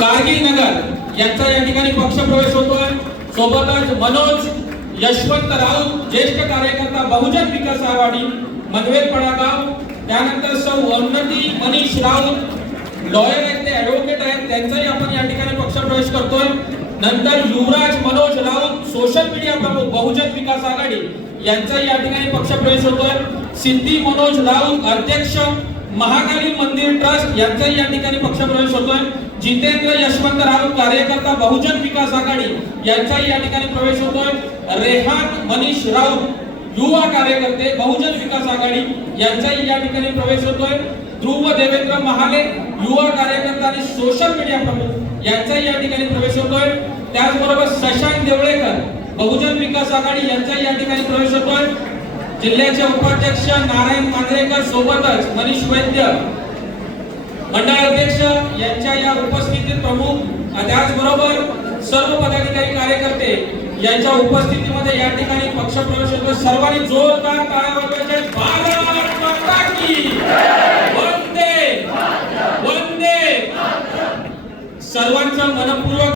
कारगिल नगर यांचा या ठिकाणी पक्षप्रवेश होतोय. सोबतच मनोज यशवंत राऊत ज्येष्ठ कार्यकर्ता बहुजन विकास आघाडी मनवेल पडागाव त्यानंतर सौ उन्नती मनीष राऊत लॉयर आहेत ते ऍडव्होकेट आहेत त्यांचाही आपण या ठिकाणी पक्षप्रवेश करतोय. नंतर युवराज मनोज राऊत सोशल मीडिया प्रमुख बहुजन विकास आघाडी यांचाही या ठिकाणी पक्षप्रवेश होतोय. सिद्धी मनोज राऊत अध्यक्ष महाकाली मंदिर ट्रस्ट यांचाही या ठिकाणी पक्षप्रवेश होतोय. जितेंद्र यशवंत राव कार्यकर्ता बहुजन विकास आघाडी यांचाही या ठिकाणी प्रवेश होतोय. रेहान मनीष राऊत युवा कार्यकर्ते बहुजन विकास आघाडी यांचाही या ठिकाणी प्रवेश होतोय. ध्रुव देवेंद्र महाले युवा कार्यकर्ता आणि सोशल मीडिया प्रमुख यांचाही या ठिकाणी प्रवेश होतोय. त्याचबरोबर शशांक देवळेकर बहुजन विकास आघाडी यांचाही या ठिकाणी प्रवेश होतोय. जिल्ह्याचे उपाध्यक्ष नारायण मांद्रेकर सोबतच मनीष वैद्य मंडळ अध्यक्ष यांच्या या उपस्थितीत प्रमुख त्याचबरोबर सर्व पदाधिकारी कार्यकर्ते यांच्या उपस्थितीमध्ये या ठिकाणी पक्षप्रवेश होतो सर्वांनी जोरदार टाळ्या सर्वांचं मनपूर्वक